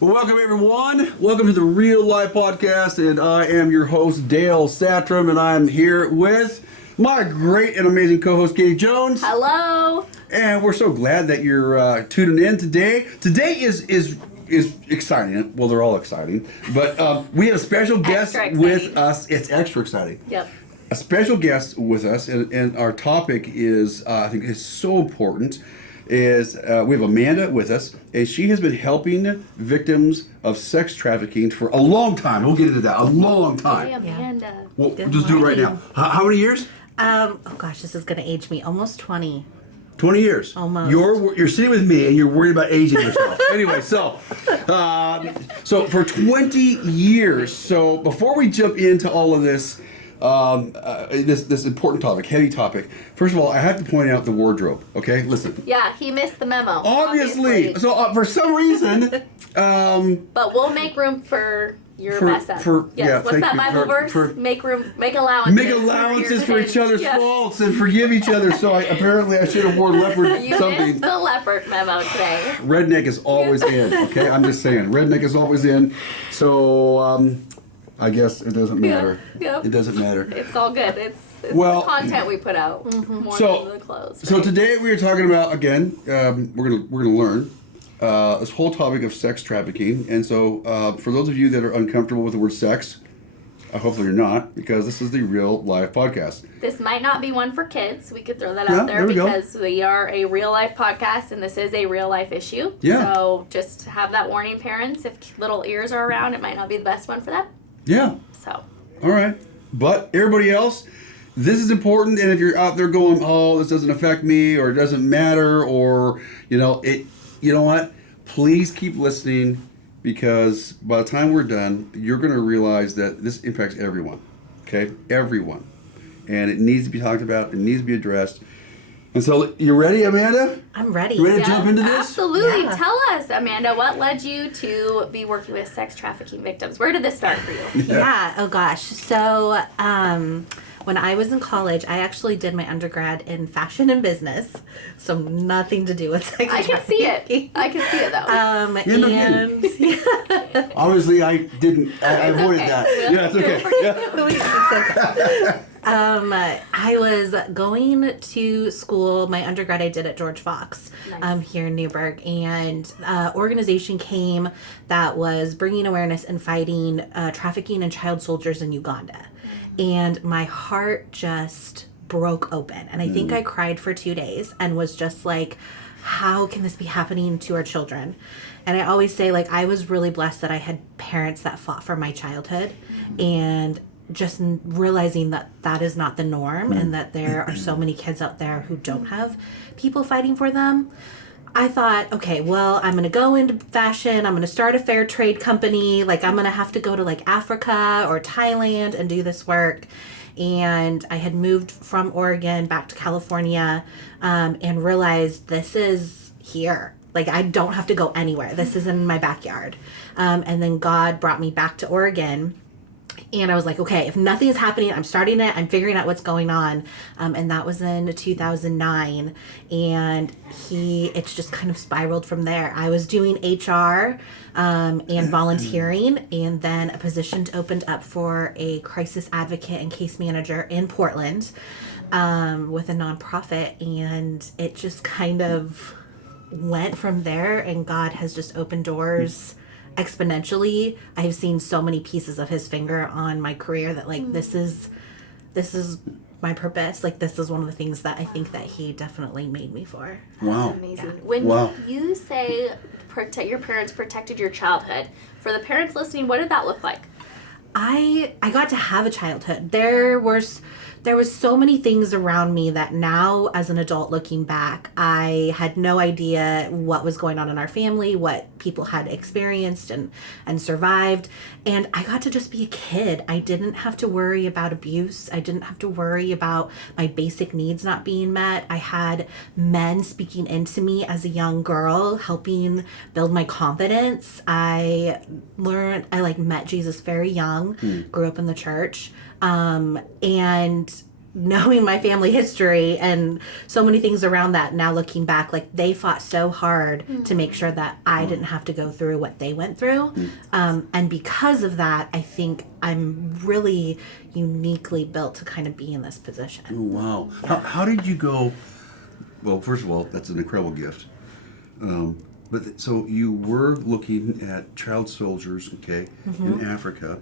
Well, welcome everyone. Welcome to the Real Life Podcast, and I am your host Dale Satram, and I am here with my great and amazing co-host Katie Jones. Hello. And we're so glad that you're tuning in today. Today is exciting. Well, they're all exciting, but we have a special guest with us. It's extra exciting. Yep. A special guest with us, and our topic is I think is so important. Is we have Amanda with us, and she has been helping victims of sex trafficking for a long time. We'll get into that. A long time. Hey, Amanda. Well, just do it right now. How many years? Oh gosh, this is gonna age me. Almost 20. 20 years. Almost. You're sitting with me, and you're worried about aging yourself. Anyway, so for 20 years. So before we jump into all of this. This important topic, heavy topic. First of all, I have to point out the wardrobe. Okay, listen. Yeah, he missed the memo. Obviously. So for some reason, but we'll make room for your mess up. What's that Bible verse? Make allowances. Make allowances for each other's faults and forgive each other. So I should have worn leopard you something. Missed the leopard memo today. Redneck is always in. Okay, I'm just saying. Redneck is always in. So. I guess it doesn't matter. Yeah. It doesn't matter. It's all good. It's the content we put out more than the clothes. Right? So today we are talking about again. We're gonna learn this whole topic of sex trafficking. And so for those of you that are uncomfortable with the word sex, hopefully you're not, because this is the Real Life Podcast. This might not be one for kids. We could throw that out there because we are a real life podcast and this is a real life issue. Yeah. So just have that warning, parents. If little ears are around, it might not be the best one for them. Yeah. So. All right. But everybody else, this is important. And if you're out there going, oh, this doesn't affect me, or it doesn't matter, or, you know what? Please keep listening, because by the time we're done, you're going to realize that this impacts everyone. Okay? Everyone. And it needs to be talked about. It needs to be addressed. And so, you ready, Amanda? I'm ready. You ready to jump into this? Absolutely. Yeah. Tell us, Amanda, what led you to be working with sex trafficking victims? Where did this start for you? Yeah. Oh gosh. So when I was in college, I actually did my undergrad in fashion and business, so nothing to do with sex I can see it. I can see it though. Obviously, I didn't. I avoided that. Yeah, it's okay. It's okay. I was going to school. My undergrad I did at George Fox, here in Newburgh, and organization came that was bringing awareness and fighting trafficking and child soldiers in Uganda, and my heart just broke open, and I think I cried for 2 days and was just like, how can this be happening to our children? And I always say, like, I was really blessed that I had parents that fought for my childhood, and just realizing that that is not the norm, and that there are so many kids out there who don't have people fighting for them. I thought, okay, well, I'm going to go into fashion. I'm going to start a fair trade company. Like, I'm going to have to go to like Africa or Thailand and do this work. And I had moved from Oregon back to California, and realized this is here. Like, I don't have to go anywhere. This is in my backyard. And then God brought me back to Oregon. And I was like, okay, if nothing is happening, I'm starting it. I'm figuring out what's going on. And that was in 2009. And it's just kind of spiraled from there. I was doing HR and volunteering. And then a position opened up for a crisis advocate and case manager in Portland with a nonprofit. And it just kind of went from there. And God has just opened doors exponentially. I have seen so many pieces of his finger on my career that like this is my purpose. Like, this is one of the things that I think that he definitely made me for. Wow. That's amazing. Yeah. When you say your parents protected your childhood, for the parents listening, what did that look like? I got to have a childhood. There was so many things around me that now, as an adult looking back, I had no idea what was going on in our family, what people had experienced and survived. And I got to just be a kid. I didn't have to worry about abuse. I didn't have to worry about my basic needs not being met. I had men speaking into me as a young girl, helping build my confidence. I met Jesus very young, grew up in the church. And knowing my family history and so many things around that, now looking back, like they fought so hard to make sure that I didn't have to go through what they went through. And because of that, I think I'm really uniquely built to kind of be in this position. Oh, wow. How did you go? Well, first of all, that's an incredible gift. So you were looking at child soldiers, okay, in Africa,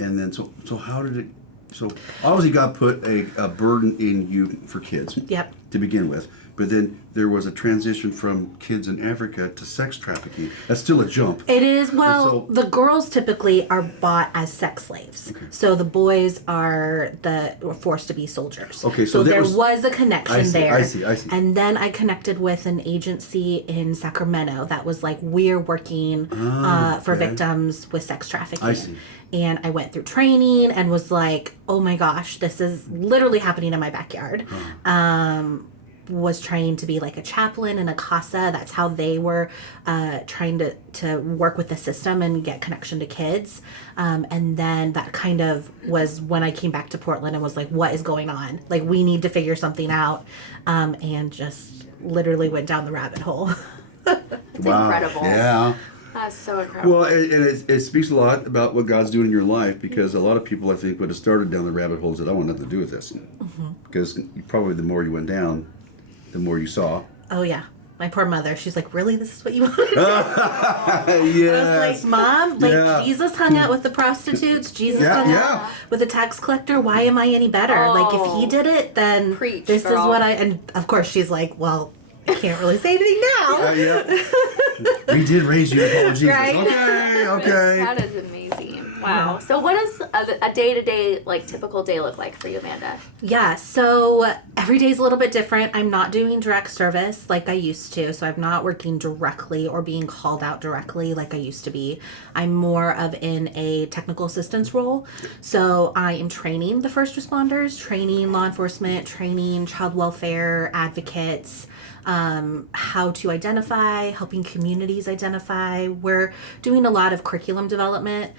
and then so how did it? So obviously God put a burden in you for kids. Yep. To begin with, but then there was a transition from kids in Africa to sex trafficking. That's still a jump. It is. Well, So- the girls typically are bought as sex slaves. Okay. So the boys are forced to be soldiers. Okay, so there there was a connection I see, there. I see. And then I connected with an agency in Sacramento that was like, we're working for okay. victims with sex trafficking. I see. And I went through training and was like, oh my gosh, this is literally happening in my backyard. Was trained to be like a chaplain in a casa. That's how they were trying to work with the system and get connection to kids. And then that kind of was when I came back to Portland and was like, what is going on? Like, we need to figure something out. And just literally went down the rabbit hole. It's incredible. Yeah. That's so incredible. Well, and it speaks a lot about what God's doing in your life, because a lot of people, I think, would have started down the rabbit holes that I want nothing to do with this. Because probably the more you went down, the more you saw. Oh, yeah. My poor mother. She's like, really? This is what you want to do? I Yes. was like, Mom, like Yeah. Jesus hung out with the prostitutes. Jesus Yeah, hung yeah. out with the tax collector. Why am I any better? Like, if he did it, then Preach, this is girl. what I... And, of course, she's like, well, I can't really say anything now. Yeah. We did raise you to follow Jesus. Right. Okay. That is amazing. Wow. So what does a day-to-day, like, typical day look like for you, Amanda? Yeah, so every day's a little bit different. I'm not doing direct service like I used to, so I'm not working directly or being called out directly like I used to be. I'm more of in a technical assistance role. So I am training the first responders, training law enforcement, training child welfare advocates, how to identify, helping communities identify. We're doing a lot of curriculum development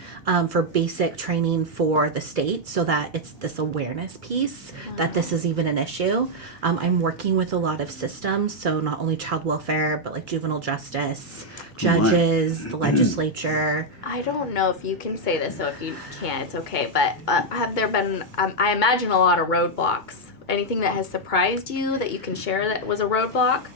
for basic training for the state so that it's this awareness piece that this is even an issue. I'm working with a lot of systems, so not only child welfare, but like juvenile justice, judges, the legislature. I don't know if you can say this, so if you can't, it's okay. But have there been, I imagine, a lot of roadblocks? Anything that has surprised you that you can share that was a roadblock?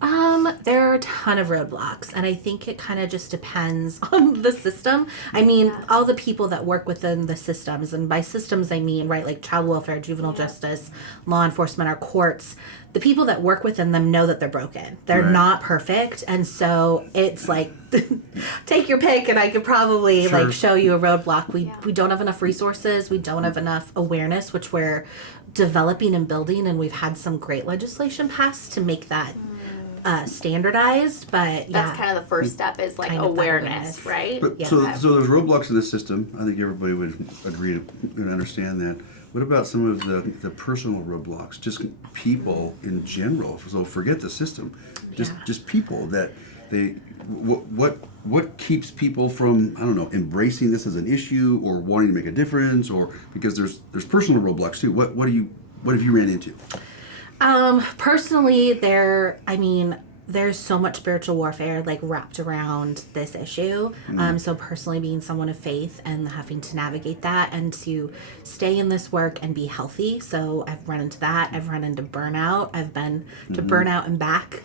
There are a ton of roadblocks, and I think it kind of just depends on the system. I mean, all the people that work within the systems, and by systems I mean, right, like child welfare, juvenile justice, law enforcement, our courts, the people that work within them know that they're broken. They're Right. not perfect, and so it's like, take your pick, and I could probably Sure. like show you a roadblock. We don't have enough resources. We don't have enough awareness, which we're developing and building, and we've had some great legislation passed to make that standardized, but yeah. That's kind of the first step, is like Kind of that awareness, awareness. right? But, Yeah. so there's roadblocks in the system. I think everybody would agree and understand that. What about some of the personal roadblocks? Just people in general. So forget the system. Just people that they what keeps people from, I don't know, embracing this as an issue or wanting to make a difference, or because there's personal roadblocks too. What have you ran into? Personally, there's so much spiritual warfare like wrapped around this issue. So personally, being someone of faith and having to navigate that and to stay in this work and be healthy. So I've run into that. I've run into burnout. I've been to burnout and back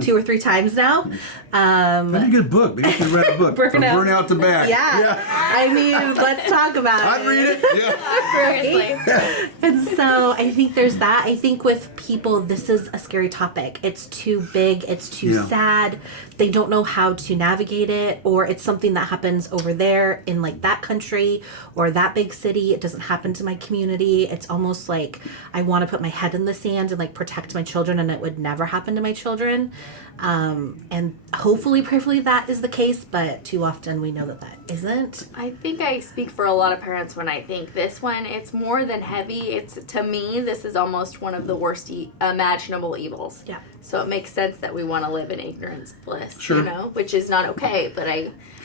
2 or 3 times now. That'd be a good book. Maybe you should write a book. From burnout to back. Yeah. I mean, let's talk about it. I'd read it. Yeah. Seriously. And so I think there's that. I think with people, this is a scary topic. It's too big. It's too sad. They don't know how to navigate it, or it's something that happens over there in like that country or that big city. It doesn't happen to my community. It's almost like I want to put my head in the sand and like protect my children, and it would never happen to my children. And hopefully, prayerfully, that is the case, but too often we know that that isn't. I think I speak for a lot of parents when I think this one, it's more than heavy. It's, to me, this is almost one of the worst imaginable evils. Yeah. So it makes sense that we want to live in ignorance bliss, Sure. which is not okay. But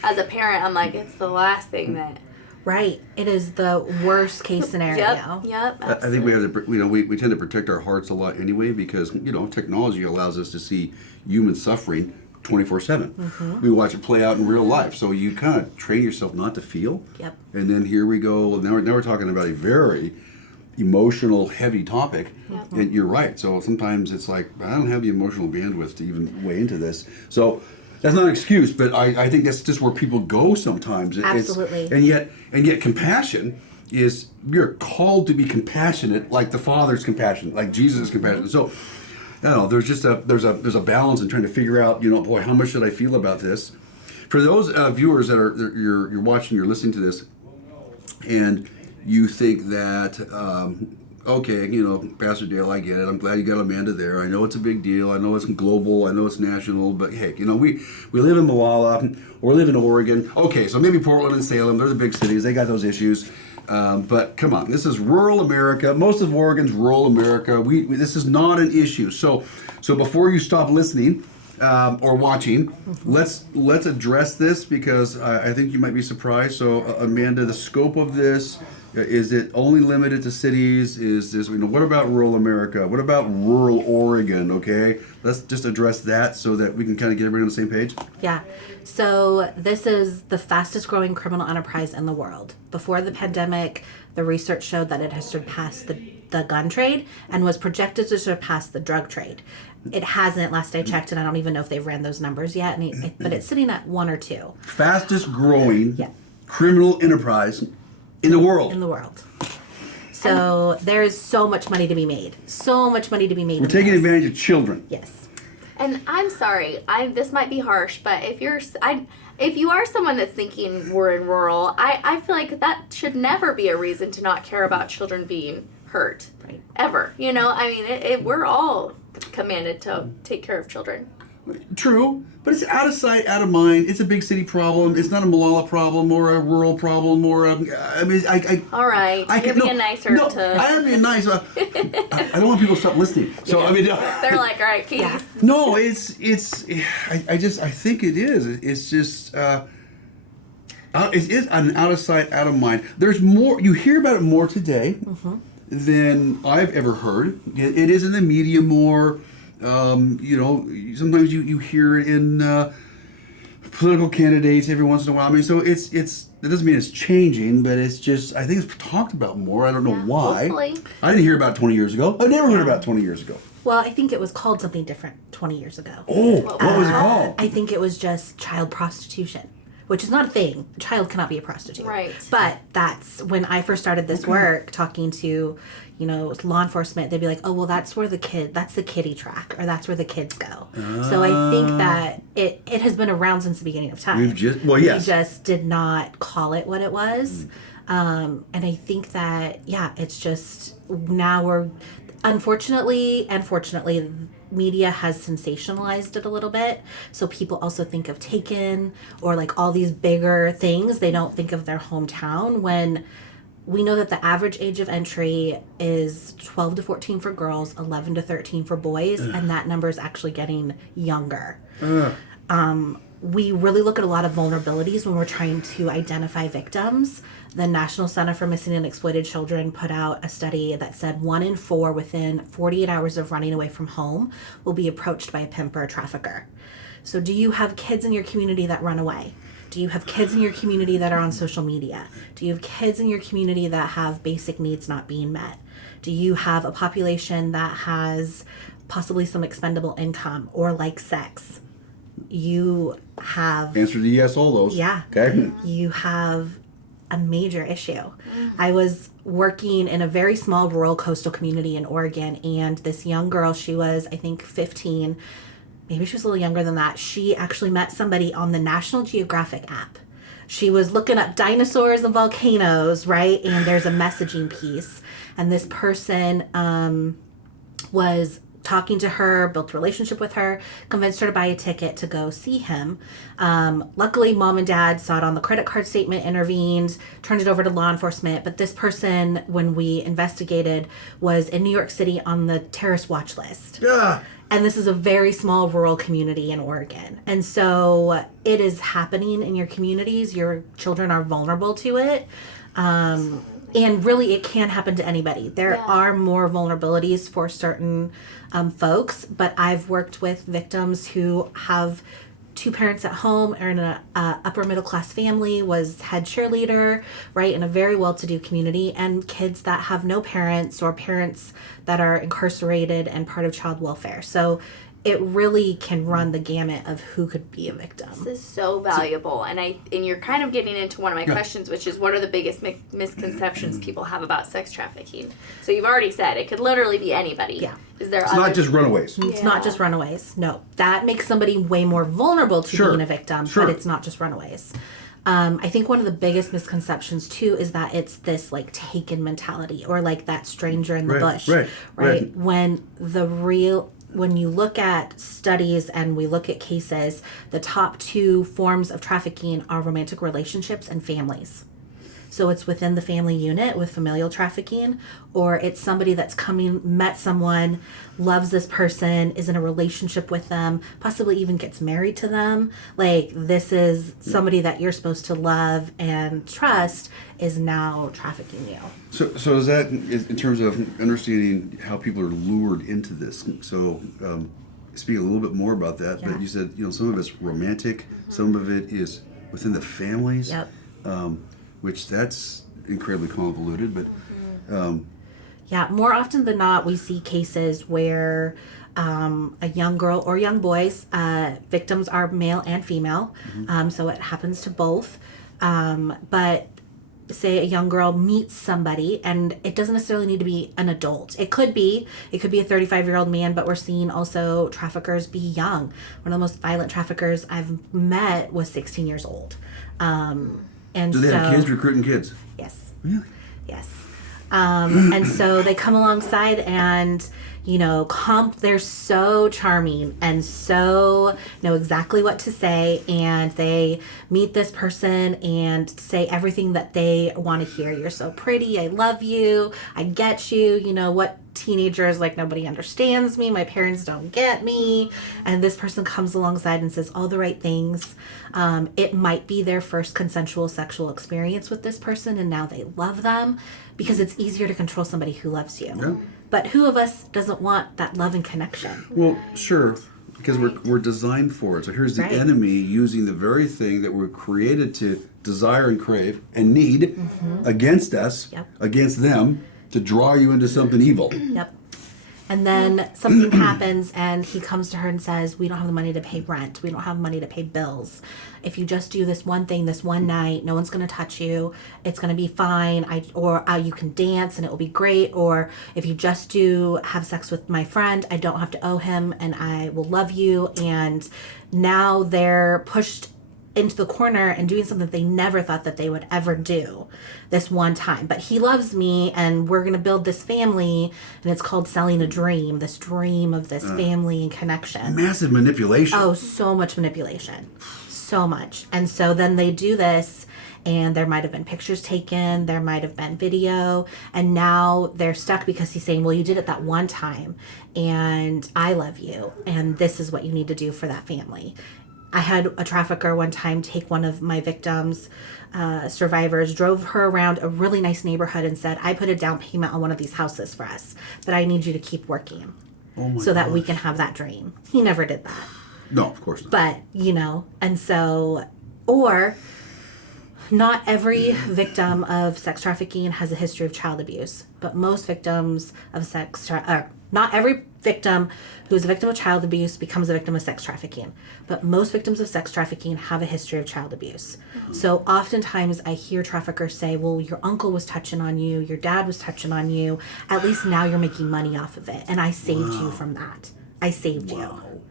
as a parent, I'm like, it's the last thing that Right. It is the worst case scenario. Yep. I think we have to, we tend to protect our hearts a lot anyway because, technology allows us to see human suffering 24/7. We watch it play out in real life. So you kind of train yourself not to feel. Yep. And then here we go. Now we're talking about a very emotional, heavy topic. Yep. And you're right. So sometimes it's like, I don't have the emotional bandwidth to even weigh into this. So that's not an excuse, but I think that's just where people go sometimes. Absolutely. And yet compassion is, we're called to be compassionate like the Father's compassionate, like Jesus is compassionate. So I don't know, there's a balance in trying to figure out, boy, how much should I feel about this? For those viewers that you're watching, you're listening to this, and you think that, okay, Pastor Dale, I get it. I'm glad you got Amanda there. I know it's a big deal. I know it's global. I know it's national. But hey, we live in Malala. Or live in Oregon. Okay, so maybe Portland and Salem, they're the big cities. They got those issues. But come on, this is rural America. Most of Oregon's rural America. This is not an issue. So before you stop listening or watching, let's address this because I think you might be surprised. So Amanda, the scope of this, is it only limited to cities? Is this, what about rural America? What about rural Oregon? Okay, let's just address that so that we can kind of get everybody on the same page. Yeah. So this is the fastest growing criminal enterprise in the world. Before the pandemic, the research showed that it has surpassed the gun trade and was projected to surpass the drug trade. It hasn't, last I checked, and I don't even know if they've ran those numbers yet, but it's sitting at 1 or 2. Fastest growing Yeah. criminal enterprise in the world. In the world. So there's so much money to be made. So much money to be made. We're taking advantage of children. Yes. And I'm sorry, this might be harsh, but if you are someone that's thinking we're in rural, I feel like that should never be a reason to not care about children being hurt. Right. Ever. We're all commanded to take care of children. True, but it's out of sight, out of mind. It's a big city problem. It's not a Malala problem or a rural problem or a. All right, you're being nicer no, to. I am being nice. I don't want people to stop listening. So They're like, all right, Keith. Yeah. No, it's. I think it is. It's just. It is an out of sight, out of mind. There's more. You hear about it more today than I've ever heard. It is in the media more. Sometimes you hear it in political candidates every once in a while. I mean, so it doesn't mean it's changing, but it's just, I think it's talked about more. I don't know why. Hopefully. I didn't hear about it 20 years ago. I never heard about it 20 years ago. Well, I think it was called something different 20 years ago. Oh, what was it called? I think it was just child prostitution, which is not a thing. A child cannot be a prostitute. Right. But that's when I first started this work, talking to, law enforcement. They'd be like, "Oh, well, that's the kiddie track, or that's where the kids go." So I think that it has been around since the beginning of time. Yes. We just did not call it what it was. And I think that, it's just now we're, unfortunately and fortunately, media has sensationalized it a little bit. So people also think of Taken or like all these bigger things. They don't think of their hometown, when we know that the average age of entry is 12 to 14 for girls, 11 to 13 for boys, and that number is actually getting younger. We really look at a lot of vulnerabilities when we're trying to identify victims. The National Center for Missing and Exploited Children put out a study that said 1 in 4 within 48 hours of running away from home will be approached by a pimp or a trafficker. So do you have kids in your community that run away? Do you have kids in your community that are on social media? Do you have kids in your community that have basic needs not being met? Do you have a population that has possibly some expendable income or like sex? You have... Answer to yes, all those. Yeah. Okay. You have a major issue. I was working in a very small rural coastal community in Oregon, and this young girl, she was, I think, 15, maybe she was a little younger than that. She actually met somebody on the National Geographic app. She was looking up dinosaurs and volcanoes, right? And there's a messaging piece. And this person was talking to her, built a relationship with her, convinced her to buy a ticket to go see him. Luckily, mom and dad saw it on the credit card statement, intervened, turned it over to law enforcement. But this person, when we investigated, was in New York City on the terrorist watch list. Yeah. And this is a very small rural community in Oregon. And so it is happening in your communities. Your children are vulnerable to it. And really, it can happen to anybody. There are more vulnerabilities for certain folks, but I've worked with victims who have two parents at home, are in an upper middle class family, was head cheerleader, right, in a very well-to-do community, and kids that have no parents or parents that are incarcerated and part of child welfare. So it really can run the gamut of who could be a victim. This is so valuable, and you're kind of getting into one of my questions, which is what are the biggest misconceptions people have about sex trafficking? So you've already said it could literally be anybody. Yeah. Is there? It's not just runaways. It's not just runaways. No, that makes somebody way more vulnerable to being a victim, but it's not just runaways. I think one of the biggest misconceptions too is that it's this like taken mentality, or like that stranger in the bush, right? When you look at studies and we look at cases, the top two forms of trafficking are romantic relationships and families. So it's within the family unit with familial trafficking, or it's somebody that's met someone, loves this person, is in a relationship with them, possibly even gets married to them. Like, this is somebody that you're supposed to love and trust is now trafficking you. So is that in terms of understanding how people are lured into this? So speak a little bit more about that. But you said, some of it's romantic, some of it is within the families. Yep. Which that's incredibly convoluted, but more often than not, we see cases where a young girl or young boys, victims are male and female, so it happens to both. But say a young girl meets somebody, and it doesn't necessarily need to be an adult. It could be a 35-year-old man, but we're seeing also traffickers be young. One of the most violent traffickers I've met was 16 years old. And do they have kids recruiting kids? Yes. Really? Yes. And so they come alongside and, they're so charming and so know exactly what to say. And they meet this person and say everything that they want to hear. You're so pretty. I love you. I get you. What teenagers, like, nobody understands me, my parents don't get me, and this person comes alongside and says all the right things. It might be their first consensual sexual experience with this person, and now they love them because it's easier to control somebody who loves you. Yeah. But who of us doesn't want that love and connection? Well, sure, because we're designed for it. So here's the enemy using the very thing that we're created to desire and crave and need against us, against them, to draw you into something evil. Yep. And then something happens and he comes to her and says, we don't have the money to pay rent. We don't have money to pay bills. If you just do this one thing, this one night, no one's going to touch you. It's going to be fine. You can dance and it will be great. Or if you just have sex with my friend, I don't have to owe him and I will love you. And now they're pushed into the corner and doing something that they never thought that they would ever do this one time. But he loves me and we're going to build this family, and it's called selling a dream, this dream of this family and connection. Massive manipulation. Oh, so much manipulation. So much. And so then they do this, and there might have been pictures taken, there might have been video, and now they're stuck because he's saying, well, you did it that one time and I love you and this is what you need to do for that family. I had a trafficker one time take one of my victims, survivors, drove her around a really nice neighborhood and said, I put a down payment on one of these houses for us, but I need you to keep working so that we can have that dream. He never did that. No, of course not. But, and so, or not every victim of sex trafficking has a history of child abuse, but most victims of not every victim who's a victim of child abuse becomes a victim of sex trafficking, but most victims of sex trafficking have a history of child abuse. So oftentimes I hear traffickers say, well, your uncle was touching on you, your dad was touching on you, at least now you're making money off of it, and I saved you from that. I saved you.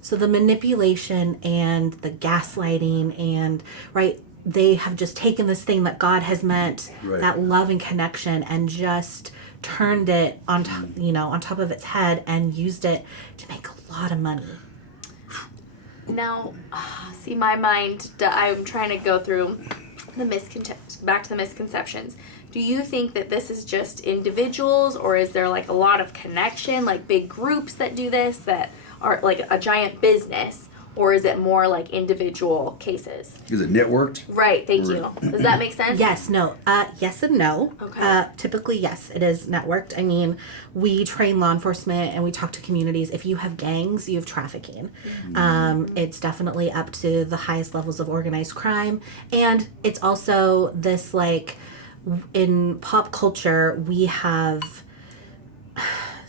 So the manipulation and the gaslighting and, they have just taken this thing that God has meant, that love and connection, and just turned it on top of its head and used it to make a lot of money. Now, see, my mind, I'm trying to go through back to the misconceptions. Do you think that this is just individuals, or is there like a lot of connection, like big groups that do this, that are like a giant business? or is it more like individual cases? Is it networked? Right, thank you. Does that make sense? Yes, no. Yes and no. Okay. Typically, yes, it is networked. I mean, we train law enforcement and we talk to communities. If you have gangs, you have trafficking. It's definitely up to the highest levels of organized crime. And it's also this, like, in pop culture, we have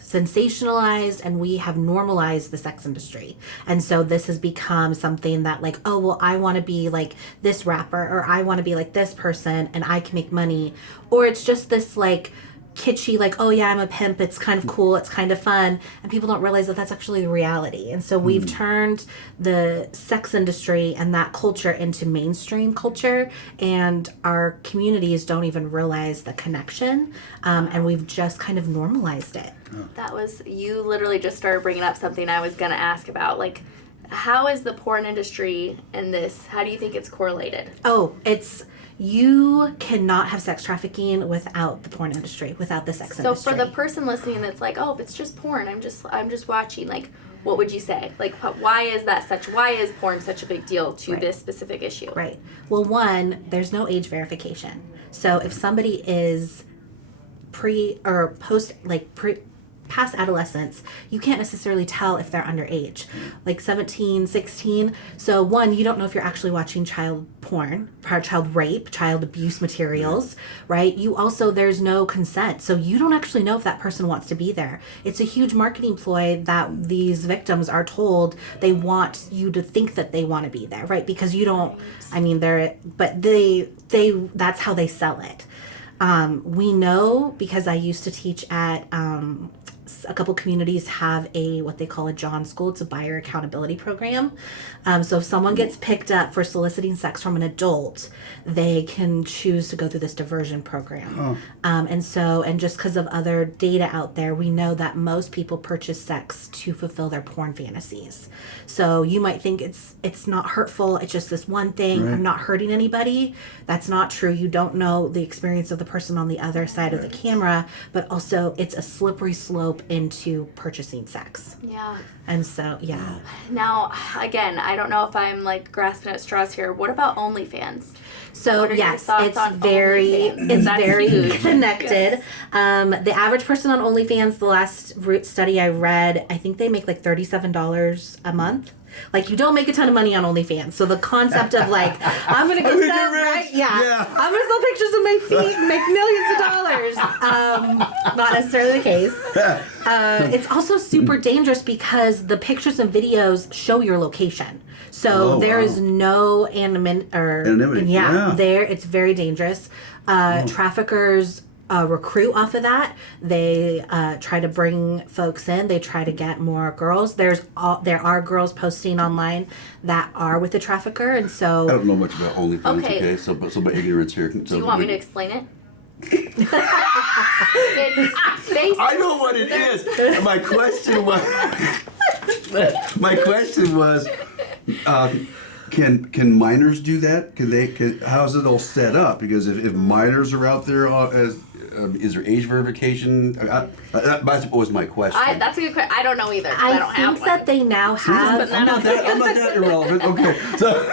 sensationalized and we have normalized the sex industry. And so this has become something that, like, oh, well, I want to be like this rapper, or I want to be like this person and I can make money. Or it's just this, like, kitschy, like, oh yeah, I'm a pimp, it's kind of cool, it's kind of fun, and people don't realize that that's actually the reality. And so we've turned the sex industry and that culture into mainstream culture, and our communities don't even realize the connection, and we've just kind of normalized it. That was, you literally just started bringing up something I was going to ask about. Like, how is the porn industry and this, how do you think it's correlated? Oh, you cannot have sex trafficking without the porn industry, without the sex industry. So for the person listening that's like, oh, it's just porn, I'm just watching, like, what would you say? Like, why is porn such a big deal to this specific issue? Right. Well, one, there's no age verification. So if somebody is past adolescence, you can't necessarily tell if they're underage, like 17, 16. So one, you don't know if you're actually watching child porn, child rape, child abuse materials, right? You also, there's no consent. So you don't actually know if that person wants to be there. It's a huge marketing ploy that these victims are told they want you to think that they want to be there, right? Because you don't, I mean, that's how they sell it. We know, because I used to teach at a couple communities have what they call a John School. It's a buyer accountability program. So if someone gets picked up for soliciting sex from an adult, they can choose to go through this diversion program. And just because of other data out there, we know that most people purchase sex to fulfill their porn fantasies. So you might think it's not hurtful, it's just this one thing, I'm not hurting anybody. That's not true. You don't know the experience of the person on the other side of the camera, but also it's a slippery slope into purchasing sex. Yeah. And so, yeah. Now, again, I don't know if I'm like grasping at straws here. What about OnlyFans? So What are your yes, thoughts it's on very OnlyFans? That's huge. connected. Yes. The average person on OnlyFans, the last study I read, I think they make like $37 a month. Like, you don't make a ton of money on OnlyFans. So the concept of, like, I'm going to go sell, right? Yeah. I'm going to sell pictures of my feet and make millions of dollars. Not necessarily the case. It's also super dangerous because the pictures and videos show your location. So there is no anonymity. It's very dangerous. Traffickers recruit off of that. They try to bring folks in. They try to get more girls. There are girls posting online that are with the trafficker, and so I don't know much about OnlyFans. Okay. So my ignorance here. Do you want me to explain it? I know what it is. My question was, can minors do that? How's it all set up? Because if minors are out there, is there age verification? That was my question. That's a good question. I don't know either. I don't have think that they now have. I'm not that irrelevant. Okay, so.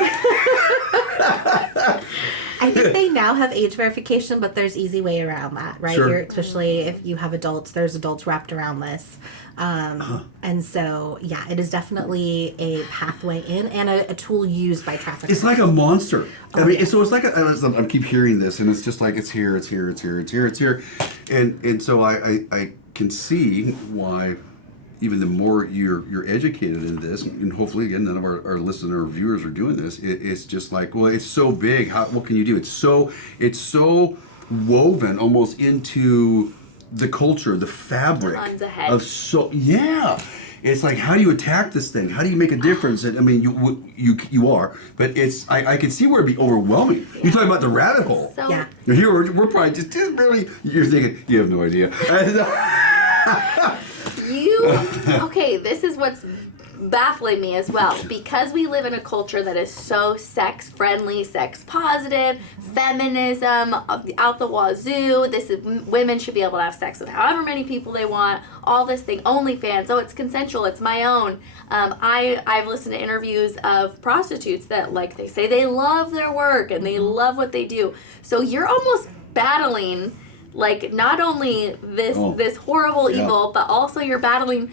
I think they now have age verification, but there's easy way around that, right? Sure. Especially if you have adults, there's adults wrapped around this. And so, yeah, it is definitely a pathway in and a tool used by traffickers. It's like a monster. I mean, yes. so it's like I keep hearing this, and it's just like it's here, and so I can see why. Even the more you're educated in this, and hopefully again none of our listener or viewers are doing this, it's just like, well, it's so big. What can you do? It's so woven almost into the culture, the fabric of It's like, how do you attack this thing? How do you make a difference? And I mean, you are, but I can see where it'd be overwhelming. Yeah. You're talking about the rabbit hole. So, yeah. Here we're probably just really. You're thinking you have no idea. Okay, this is what's baffling me as well, because we live in a culture that is so sex friendly, sex positive, feminism out the wazoo. Women should be able to have sex with however many people they want, all this thing, OnlyFans, oh, it's consensual, it's my own. I've listened to interviews of prostitutes that, like, they say they love their work and they love what they do. So you're almost battling, like, not only this horrible evil, but also you're battling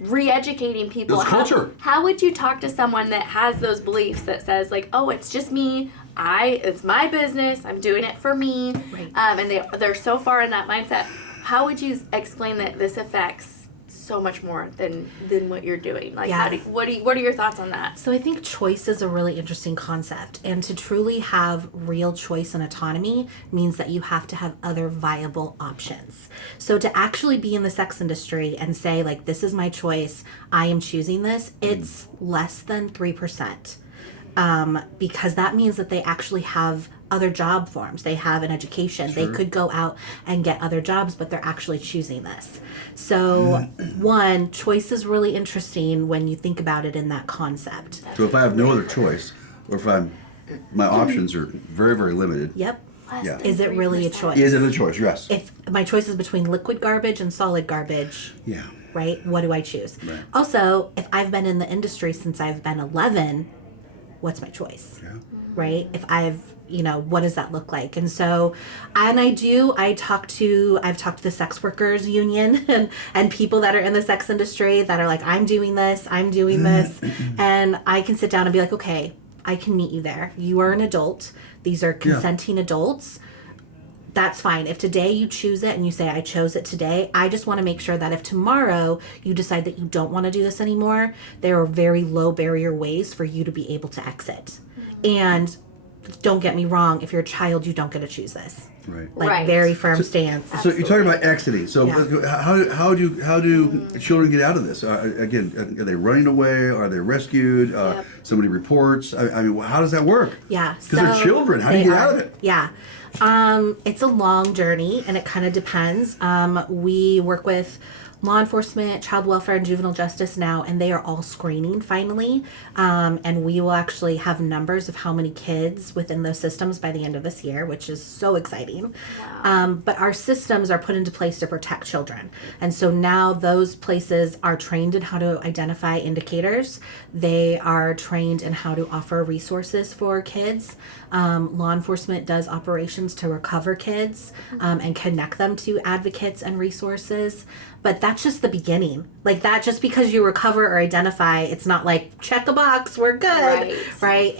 re-educating people. This culture. How would you talk to someone that has those beliefs that says, like, oh, it's just me, it's my business, I'm doing it for me, Right. And they're so far in that mindset. How would you explain that this affects so much more than what you're doing? Like, Yeah. what are your thoughts on that? So I think choice is a really interesting concept, and to truly have real choice and autonomy means that you have to have other viable options. So to actually be in the sex industry and say, like, this is my choice, I am choosing this, it's less than 3%. Because that means that they actually have other job forms. They have an education. Sure. They could go out and get other jobs, but they're actually choosing this. So, one, choice is really interesting when you think about it in that concept. So if I have no other choice, or if my options are very, very limited, Yep. Yeah. Is it really a choice? is it a choice? Yes. If my choice is between liquid garbage and solid garbage, Yeah. right? What do I choose? Right. Also, if I've been in the industry since I've been 11, what's my choice? Yeah. Right? If what does that look like? And so, I've talked to the sex workers union and people that are in the sex industry that are like, I'm doing this, and I can sit down and be like, okay, I can meet you there. You are an adult. These are consenting adults. That's fine. If today you choose it and you say, I chose it today, I just want to make sure that if tomorrow you decide that you don't want to do this anymore, there are very low barrier ways for you to be able to exit. And don't get me wrong, if you're a child, you don't get to choose this. Right. Like, Right. very firm stance. So you're talking about exiting. So Yeah. how do children get out of this? Again, are they running away? Are they rescued? Yep. Somebody reports? I mean, how does that work? Yeah. Because they're children. How do you they get out are. of it? Yeah. It's a long journey, and it kind of depends. We work with law enforcement, child welfare, and juvenile justice now, and they are all screening finally. And we will actually have numbers of how many kids within those systems by the end of this year, which is so exciting. But our systems are put into place to protect children. And so now those places are trained in how to identify indicators. They are trained in how to offer resources for kids. Law enforcement does operations to recover kids and connect them to advocates and resources. But that's just the beginning. Like, that, just because you recover or identify, it's not like, check a box, we're good. Right?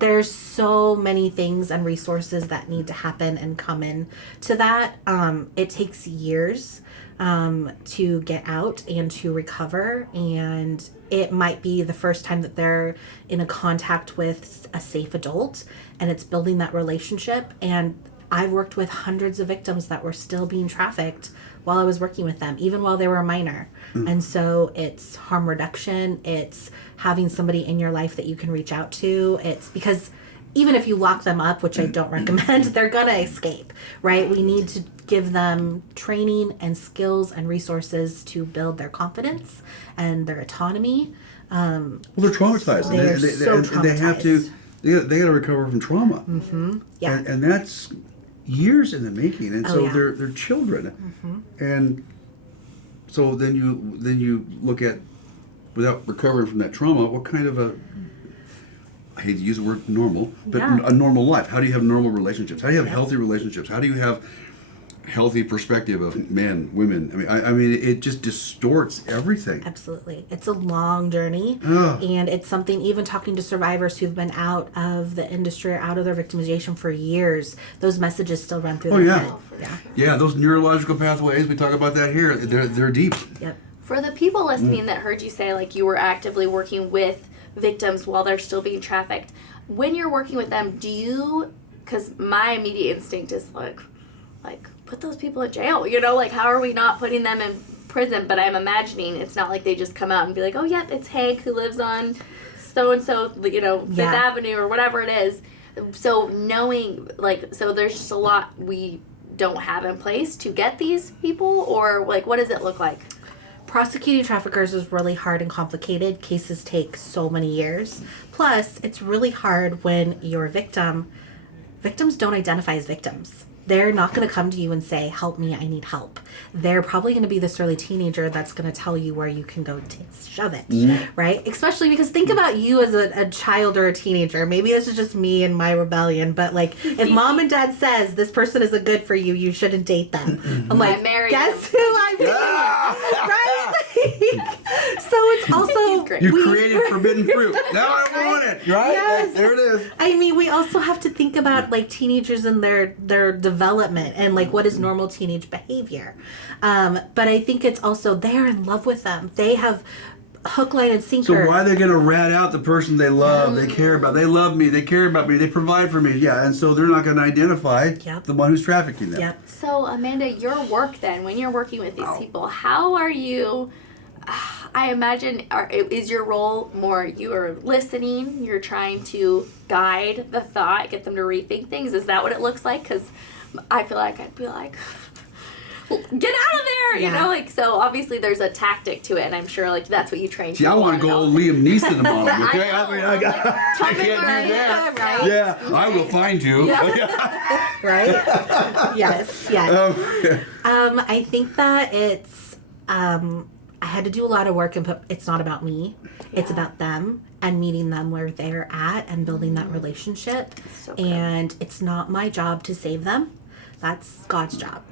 There's so many things and resources that need to happen and come in to that. It takes years to get out and to recover, and it might be the first time that they're in a contact with a safe adult, and it's building that relationship. And I've worked with hundreds of victims that were still being trafficked while I was working with them, even while they were a minor. And so it's harm reduction, it's having somebody in your life that you can reach out to. It's because even if you lock them up, which I don't recommend, they're gonna escape, right? We need to give them training and skills and resources to build their confidence and their autonomy. Well, they're traumatized. They're so They have to. They got to recover from trauma. Yeah. And that's years in the making. And so yeah. they're children. And so then you look at, without recovering from that trauma, what kind of a, I hate to use the word normal, but a normal life. How do you have normal relationships? How do you have healthy relationships? How do you have healthy perspective of men, women? I mean, it just distorts everything. Absolutely. It's a long journey. And it's something, even talking to survivors who've been out of the industry or out of their victimization for years, those messages still run through their head. Yeah, those neurological pathways, we talk about that here, they're deep. Yep. For the people listening that heard you say, like, you were actively working with victims while they're still being trafficked, when you're working with them, do you, because my immediate instinct is like put those people in jail, like, how are we not putting them in prison? But I'm imagining it's not like they just come out and be like, oh yep, it's Hank who lives on so and so, Fifth Avenue or whatever it is. So knowing, so there's just a lot we don't have in place to get these people, or what does it look like? Prosecuting traffickers is really hard and complicated. Cases take so many years. Plus, it's really hard when you're a victim. Victims don't identify as victims. they're not going to come to you and say, help me, I need help. They're probably going to be this early teenager that's going to tell you where you can go shove it, right? Especially because think about you as a child or a teenager. Maybe this is just me and my rebellion, but like if mom and dad says this person isn't good for you, you shouldn't date them. I'm like, guess who I'm right? So it's also you created forbidden fruit. Now I want it, right? Yes. There it is. I mean, we also have to think about like teenagers and their development and like what is normal teenage behavior. But I think it's also they're in love with them. They have hook, line, and sinker. So why are they going to rat out the person they love, they care about? They love me, they care about me, they provide for me. Yeah, and so they're not going to identify the one who's trafficking them. Yep. So Amanda, your work then, when you're working with these people, how are you? I imagine, is your role more you are listening, you're trying to guide the thought, get them to rethink things? Is that what it looks like? Because I feel like I'd be like, get out of there, you know? Like, so obviously there's a tactic to it, and I'm sure like that's what you train See, I want to go Liam Neeson on them, okay? I can't do that. Right? Yeah, I will find you. Right? Yes. I think that it's I had to do a lot of work and it's not about me. It's about them and meeting them where they're at and building that relationship. So and it's not my job to save them. That's God's job.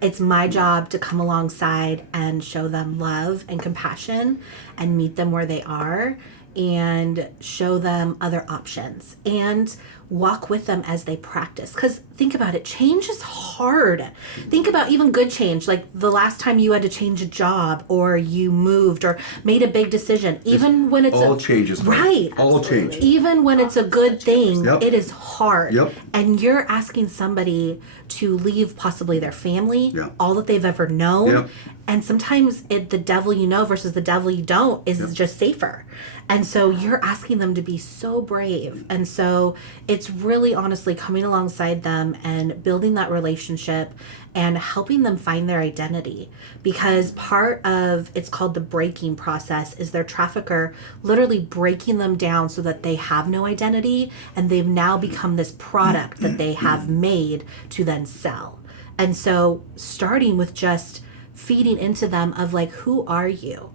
It's my job to come alongside and show them love and compassion and meet them where they are and show them other options and walk with them as they practice. Because think about it, change is hard. Think about even good change, like the last time you had to change a job or you moved or made a big decision. Even when it's all changes, right, all change. Even when it's a good thing, it is hard. And you're asking somebody to leave possibly their family, all that they've ever known. And sometimes the devil you know versus the devil you don't is just safer. And so you're asking them to be so brave. And so it's really honestly coming alongside them and building that relationship and helping them find their identity. Because part of it's called the breaking process is their trafficker literally breaking them down so that they have no identity and they've now become this product that they have made to then sell. And so starting with just feeding into them of like, who are you?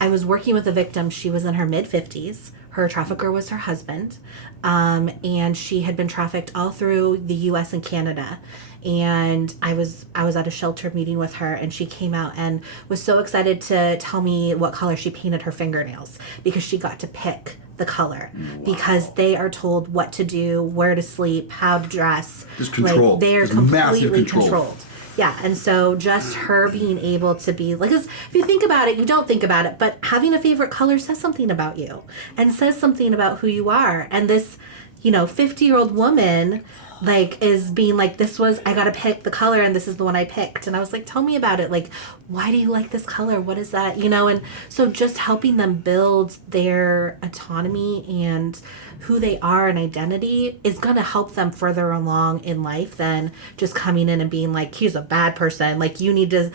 I was working with a victim. She was in her mid-50s. Her trafficker was her husband. And she had been trafficked all through the US and Canada. And I was at a shelter meeting with her, and she came out and was so excited to tell me what color she painted her fingernails because she got to pick the color because they are told what to do, where to sleep, how to dress. Just control. Like, they are completely controlled. Yeah, and so just her being able to be like, 'cause if you think about it, you don't think about it, but having a favorite color says something about you and says something about who you are. And this, 50-year-old woman like is being like, I got to pick the color and this is the one I picked. And I was like, tell me about it. Like, why do you like this color? What is that? And so just helping them build their autonomy and who they are and identity is going to help them further along in life than just coming in and being like, he's a bad person. Like, you need to,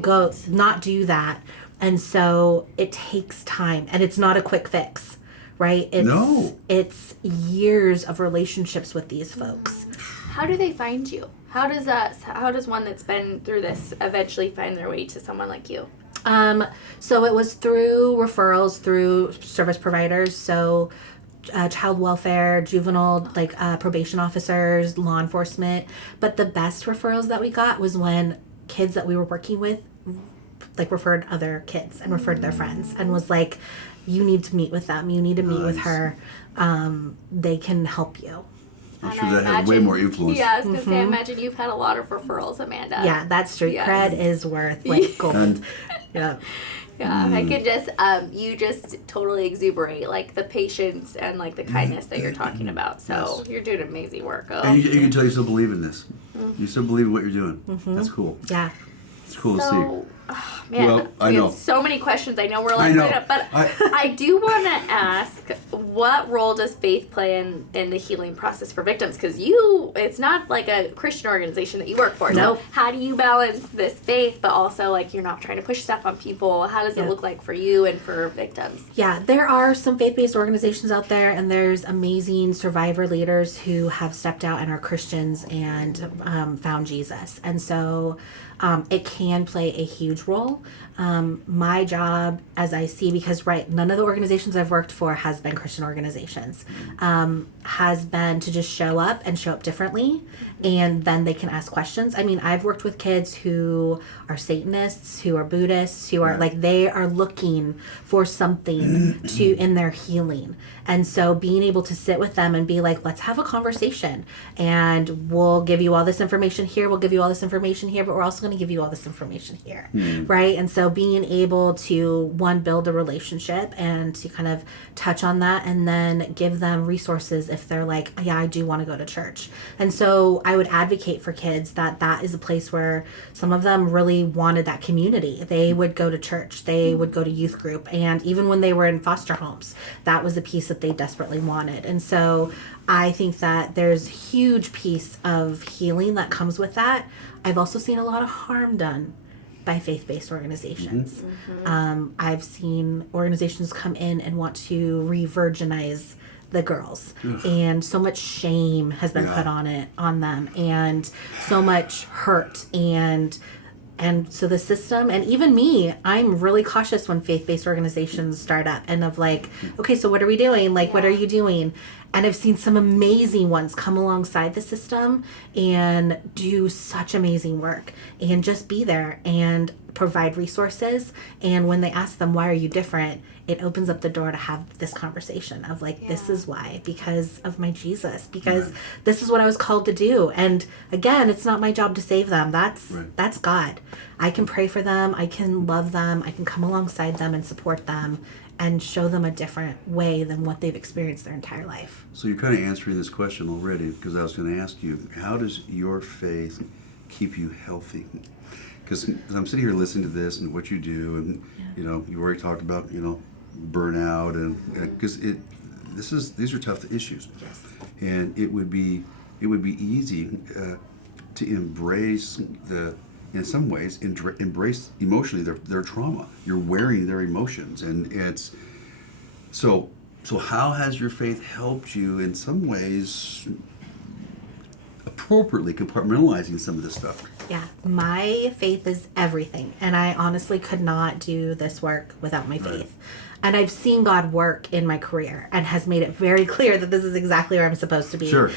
go not do that. And so it takes time and it's not a quick fix. Right? It's years of relationships with these folks. How do they find you? How does one that's been through this eventually find their way to someone like you? So it was through referrals, through service providers. So child welfare, juvenile, probation officers, law enforcement. But the best referrals that we got was when kids that we were working with referred other kids and referred their friends and was like, you need to meet with them. You need to meet with her. They can help you. I'm sure that has way more influence. Yeah, I was going to say, I imagine you've had a lot of referrals, Amanda. Yeah, that street cred is worth gold. Yeah. Yeah, I could just, you just totally exuberate, the patience and, the kindness that you're talking about. So you're doing amazing work. Oh. And you can tell you still believe in this. You still believe in what you're doing. That's cool. Yeah. It's cool to see. Man, Well, I we know. have so many questions. I know we're I like, know. but I do want to ask, what role does faith play in the healing process for victims? Because it's not like a Christian organization that you work for. Nope. So how do you balance this faith, but also like you're not trying to push stuff on people? How does it look like for you and for victims? Yeah, there are some faith-based organizations out there, and there's amazing survivor leaders who have stepped out and are Christians and found Jesus. And so it can play a huge role. My job, as I see, because none of the organizations I've worked for has been Christian organizations, has been to just show up differently, and then they can ask questions. I mean, I've worked with kids who are Satanists, who are Buddhists, who are they are looking for something in their healing. And so being able to sit with them and be like, let's have a conversation, and we'll give you all this information here, we'll give you all this information here, but we're also going to give you all this information here, right? And so being able to, one, build a relationship and to kind of touch on that, and then give them resources if they're like, yeah, I do want to go to church. And so I would advocate for kids that is a place where some of them really wanted that community. They would go to church, they would go to youth group, and even when they were in foster homes, that was a piece that they desperately wanted. And so I think that there's a huge piece of healing that comes with that. I've also seen a lot of harm done by faith-based organizations. I've seen organizations come in and want to re-virginize the girls. And so much shame has been put on them, and so much hurt, and so the system, and even me, I'm really cautious when faith-based organizations start up, and of like, okay, so what are we doing? Like, what are you doing? And I've seen some amazing ones come alongside the system and do such amazing work, and just be there and provide resources. And when they ask them, why are you different? It opens up the door to have this conversation of like, this is why, because of my Jesus, because this is what I was called to do. And again, it's not my job to save them. That's God. I can pray for them. I can love them. I can come alongside them and support them and show them a different way than what they've experienced their entire life. So you're kind of answering this question already, because I was going to ask you, how does your faith keep you healthy? Because I'm sitting here listening to this and what you do, and you already talked about burnout, and because these are tough issues, and it would be easy to embrace in some ways embrace emotionally their trauma. You're wearing their emotions, and it's so how has your faith helped you in some ways appropriately compartmentalizing some of this stuff? Yeah, my faith is everything, and I honestly could not do this work without my faith. And I've seen God work in my career and has made it very clear that this is exactly where I'm supposed to be. Sure.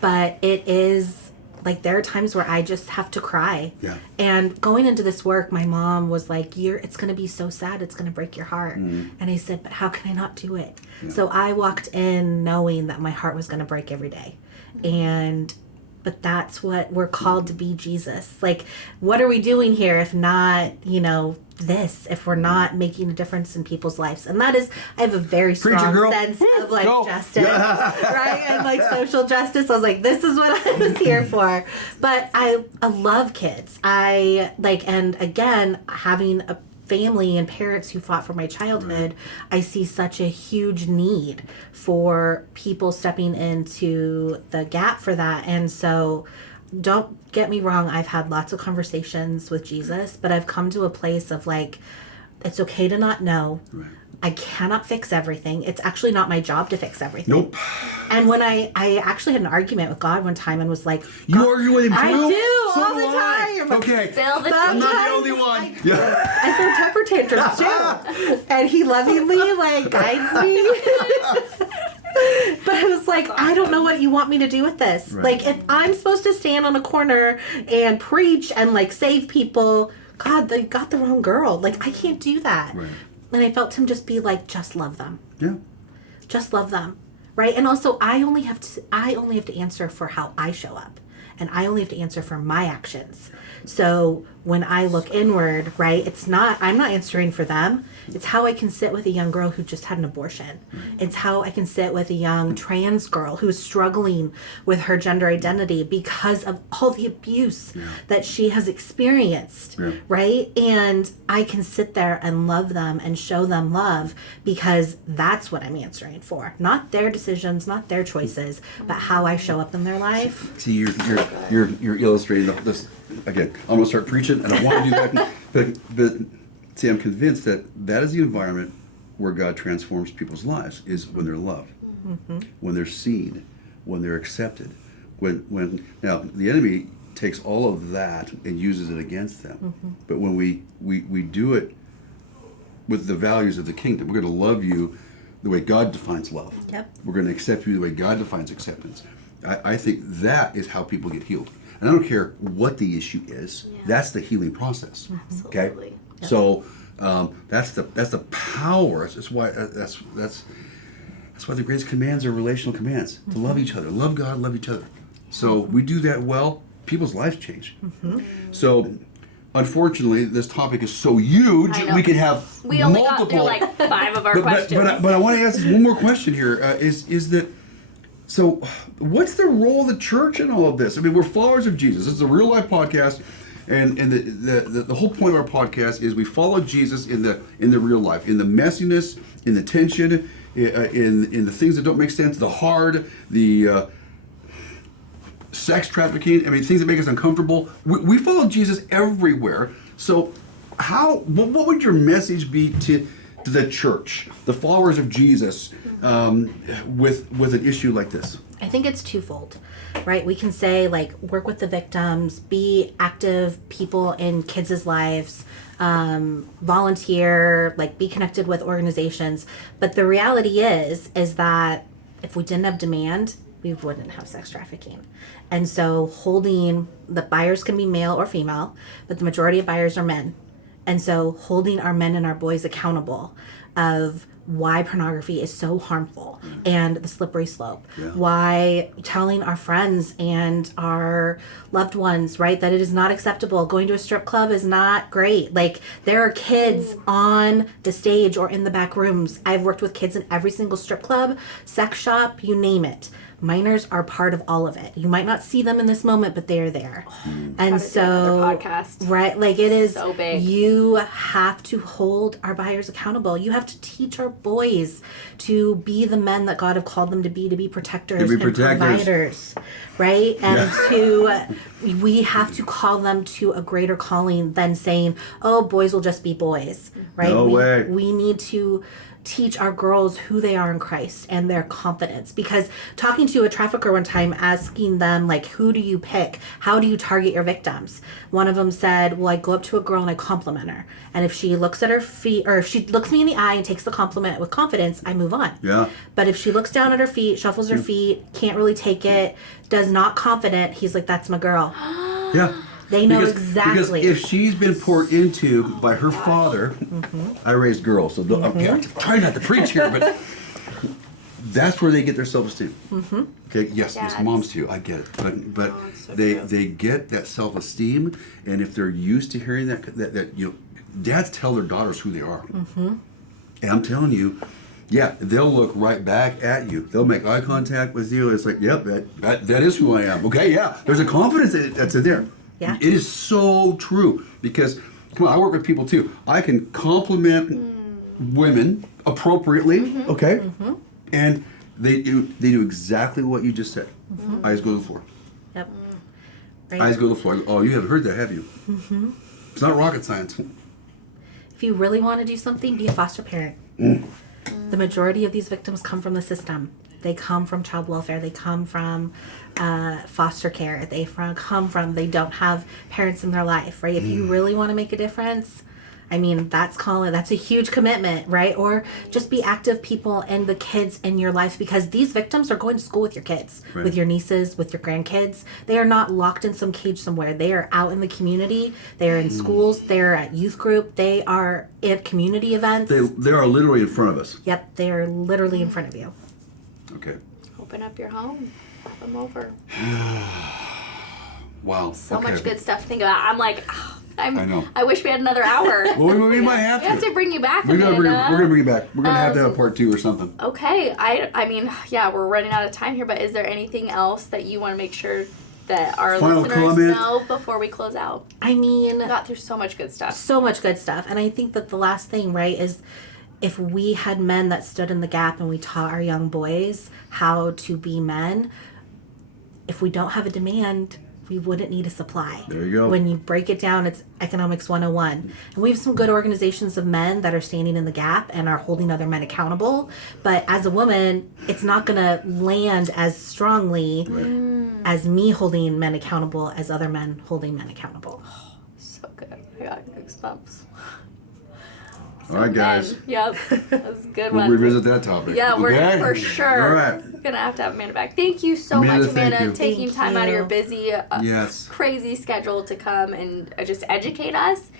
But it is like, there are times where I just have to cry. Yeah. And going into this work, my mom was like, it's going to be so sad. It's going to break your heart. And I said, but how can I not do it? Yeah. So I walked in knowing that my heart was going to break every day. But that's what we're called to be, Jesus. Like, what are we doing here if not, if we're not making a difference in people's lives? And that is, I have a very strong sense of like justice, right? And like social justice. I was like, this is what I was here for. But I love kids. And again, having a family and parents who fought for my childhood, I see such a huge need for people stepping into the gap for that. And so, don't get me wrong, I've had lots of conversations with Jesus, but I've come to a place of like, it's okay to not know. I cannot fix everything. It's actually not my job to fix everything. Nope. And when I actually had an argument with God one time and was like, you argue with him too? I do so all the time. Okay. I'm not the only one. I throw temper tantrums too. And he lovingly like guides me. But I was like, I don't know what you want me to do with this. Like, if I'm supposed to stand on a corner and preach and like save people, God, they got the wrong girl. Like, I can't do that. And I felt him just be like, just love them. Yeah. Just love them. Right? And also, I only have to answer for how I show up. And I only have to answer for my actions. So when I look inward, right, I'm not answering for them. It's how I can sit with a young girl who just had an abortion. It's how I can sit with a young trans girl who's struggling with her gender identity because of all the abuse that she has experienced, right? And I can sit there and love them and show them love because that's what I'm answering for. Not their decisions, not their choices, but how I show up in their life. See, you're illustrating this again. I'm gonna start preaching, and I want to do that, but see, I'm convinced that is the environment where God transforms people's lives, is when they're loved, when they're seen, when they're accepted. When now the enemy takes all of that and uses it against them, but when we do it with the values of the kingdom, we're going to love you the way God defines love. Yep. We're going to accept you the way God defines acceptance. I think that is how people get healed. And I don't care what the issue is. Yeah. That's the healing process. Absolutely. Okay. Yep. So that's the power. That's why the greatest commands are relational commands. To love each other, love God, love each other. So we do that well. People's lives change. So. Unfortunately, this topic is so huge, we could have we only multiple. got through like 5 of our questions. But I want to ask one more question here. Is that so? What's the role of the church in all of this? I mean, we're followers of Jesus. This is a real life podcast, and the whole point of our podcast is we follow Jesus in the real life, in the messiness, in the tension, in the things that don't make sense, the hard, the sex trafficking, I mean, things that make us uncomfortable. We follow Jesus everywhere. So what would your message be to the church, the followers of Jesus, with an issue like this? I think it's twofold, right? We can say, like, work with the victims, be active people in kids' lives, volunteer, like, be connected with organizations. But the reality is that if we didn't have demand, we wouldn't have sex trafficking. And so holding, the buyers can be male or female, but the majority of buyers are men. And so holding our men and our boys accountable of why pornography is so harmful and the slippery slope. Yeah. Why telling our friends and our loved ones, right, that it is not acceptable. Going to a strip club is not great. Like, there are kids on the stage or in the back rooms. I've worked with kids in every single strip club, sex shop, you name it. Minors are part of all of it. You might not see them in this moment, but they are there. And so, podcast. Right, like, it is so big. You have to hold our buyers accountable. You have to teach our boys to be the men that God have called them to be protectors and providers, right? And we have to call them to a greater calling than saying, "Oh, boys will just be boys," right? No way. We need to teach our girls who they are in Christ and their confidence. Because talking to a trafficker one time, asking them, like, who do you pick? How do you target your victims? One of them said, well, I go up to a girl and I compliment her. And if she looks at her feet, or if she looks me in the eye and takes the compliment with confidence, I move on. Yeah. But if she looks down at her feet, shuffles her feet, can't really take it, does not confident, he's like, that's my girl. Yeah. They know exactly. Because if she's been poured into by her father, I raised girls, so I'm trying not to preach here, but that's where they get their self-esteem. Okay, yes, moms too, I get it, but so they get that self-esteem, and if they're used to hearing that dads tell their daughters who they are, and I'm telling you, yeah, they'll look right back at you. They'll make eye contact with you. It's like, yep, that is who I am. Okay, yeah, there's a confidence that's in there. Yeah. It is so true because, come on, I work with people too. I can compliment women appropriately, okay? And they do exactly what you just said. Eyes go to the floor. Yep. Right. Eyes go to the floor. Oh, you haven't heard that, have you? It's not rocket science. If you really want to do something, be a foster parent. The majority of these victims come from the system. They come from child welfare. They come from foster care. They don't have parents in their life, right? If you really want to make a difference, I mean, that's a huge commitment, right? Or just be active people and the kids in your life, because these victims are going to school with your kids, with your nieces, with your grandkids. They are not locked in some cage somewhere. They are out in the community. They are in schools. They are at youth group. They are at community events. They are literally in front of us. Yep, they are literally in front of you. Okay. Open up your home. Have them over. Wow. So much good stuff to think about. I'm like, I know. I wish we had another hour. Well, we might have We have to bring you back. We're gonna Amanda. bring it back. We're gonna have to have a part 2 or something. Okay. I mean, yeah, we're running out of time here, but is there anything else that you want to make sure that our Final listeners comment? know before we close out? I mean, We got through so much good stuff. so much good stuff. And I think that the last thing, right, is if we had men that stood in the gap and we taught our young boys how to be men, if we don't have a demand, we wouldn't need a supply. There you go. When you break it down, it's economics 101. And we have some good organizations of men that are standing in the gap and are holding other men accountable. But as a woman, it's not going to land as strongly as me holding men accountable as other men holding men accountable. So good. I got goosebumps. All right, guys. Yep. That was a good We'll one. revisit that topic. Yeah, we're Okay? for sure. All right. We're gonna have to have Amanda back. Thank you so Amanda, much, Amanda, thank you. taking Thank time out of your you. busy, Yes. crazy schedule to come and just educate us.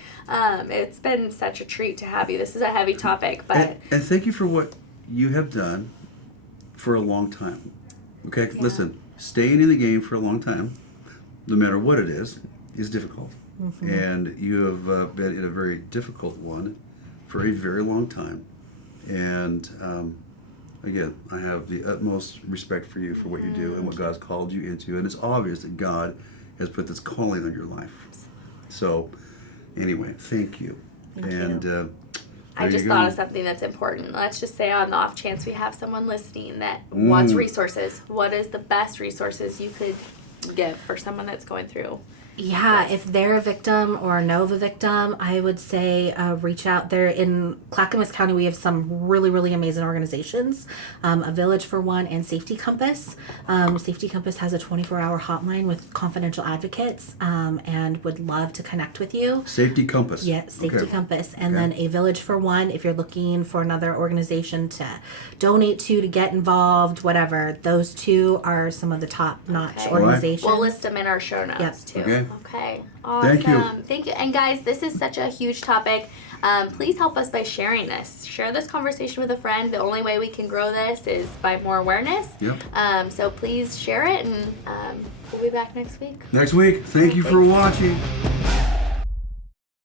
It's been such a treat to have you. This is a heavy topic, but And thank you for what you have done for a long time. Okay, Yeah. listen, staying in the game for a long time, no matter what it is difficult. And you have been in a very difficult one for a very long time. And again, I have the utmost respect for you for what you do and what God's called you into. And it's obvious that God has put this calling on your life. So, anyway, thank you. Thank you. I just thought of something that's important. Let's just say on the off chance we have someone listening that wants resources. What is the best resources you could give for someone that's going through? Yeah, Yes. if they're a victim or know of a victim, I would say reach out. There in Clackamas County, we have some really, really amazing organizations. A Village for One and Safety Compass. Safety Compass has a 24-hour hotline with confidential advocates and would love to connect with you. Safety Compass. Yeah, Safety Okay. Compass. And Okay. then A Village for One, if you're looking for another organization to donate to get involved, whatever. Those two are some of the top-notch Okay. organizations. We'll list them in our show notes Yep. too. Okay. Okay. Awesome. Thank you. Thank you. And guys, this is such a huge topic. Please help us by sharing this. Share this conversation with a friend. The only way we can grow this is by more awareness. Yep. So please share it, and we'll be back next week. Next week, thank you for watching.